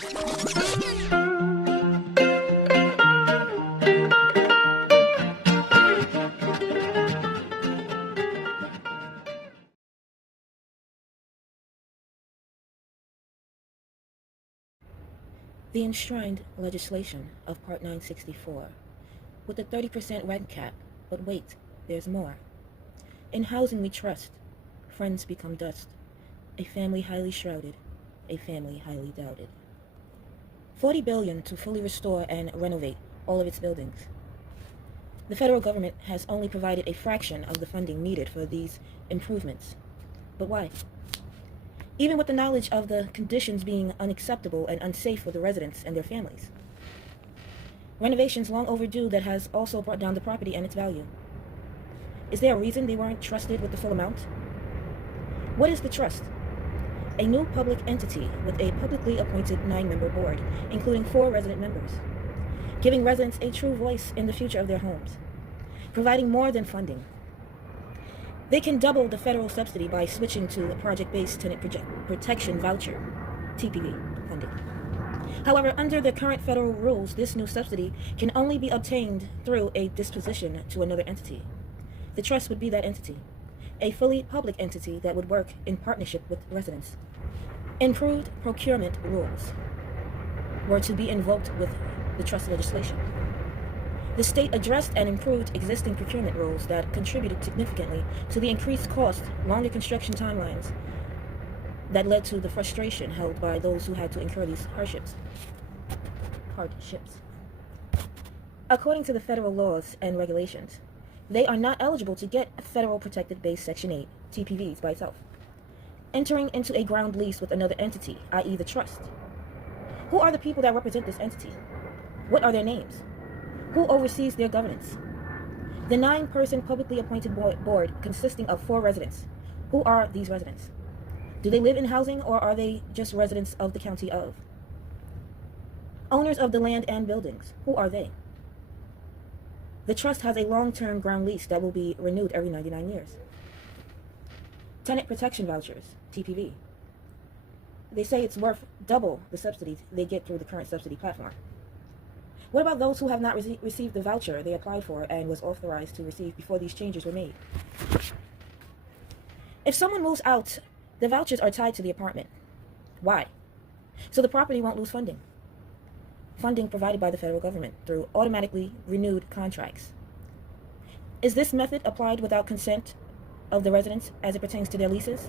The enshrined legislation of Part 964, with the 30% rent cap, but wait, there's more. In housing we trust, friends become dust, a family highly shrouded, a family highly doubted. $40 billion to fully restore and renovate all of its buildings. The federal government has only provided a fraction of the funding needed for these improvements. But why? Even with the knowledge of the conditions being unacceptable and unsafe for the residents and their families. Renovations long overdue that has also brought down the property and its value. Is there a reason they weren't trusted with the full amount? What is the trust? A new public entity with a publicly appointed 9-member board, including 4 resident members, giving residents a true voice in the future of their homes, providing more than funding. They can double the federal subsidy by switching to a project-based tenant protection voucher, TPV, funding. However, under the current federal rules, this new subsidy can only be obtained through a disposition to another entity. The trust would be that entity, a fully public entity that would work in partnership with residents. Improved procurement rules were to be invoked with the trust legislation. The state addressed and improved existing procurement rules that contributed significantly to the increased cost, longer construction timelines that led to the frustration held by those who had to incur these hardships. According to the federal laws and regulations, they are not eligible to get federal protected base Section 8 TPVs by itself, entering into a ground lease with another entity, i.e. the trust. Who are the people that represent this entity? What are their names? Who oversees their governance? The 9-person publicly appointed board consisting of 4 residents. Who are these residents? Do they live in housing, or are they just residents of the county of? Owners of the land and buildings. Who are they? The trust has a long-term ground lease that will be renewed every 99 years. Tenant protection vouchers, TPV. They say it's worth double the subsidies they get through the current subsidy platform. What about those who have not received the voucher they applied for and was authorized to receive before these changes were made? If someone moves out, the vouchers are tied to the apartment. Why? So the property won't lose funding. Funding provided by the federal government through automatically renewed contracts. Is this method applied without consent of the residents as it pertains to their leases?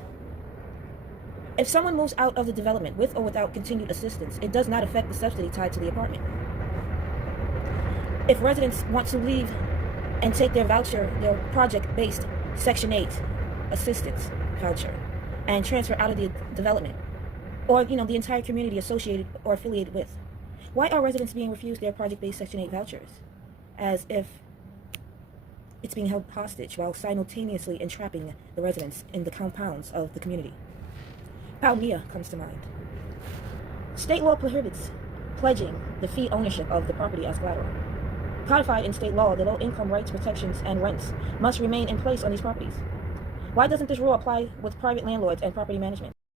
If someone moves out of the development with or without continued assistance, it does not affect the subsidy tied to the apartment. If residents want to leave and take their voucher, their project-based Section 8 assistance voucher, and transfer out of the development, or the entire community associated or affiliated with, why are residents being refused their project-based Section 8 vouchers, as if it's being held hostage while simultaneously entrapping the residents in the compounds of the community? Palmia comes to mind. State law prohibits pledging the fee ownership of the property as collateral. Codified in state law, the low-income rights, protections, and rents must remain in place on these properties. Why doesn't this rule apply with private landlords and property management?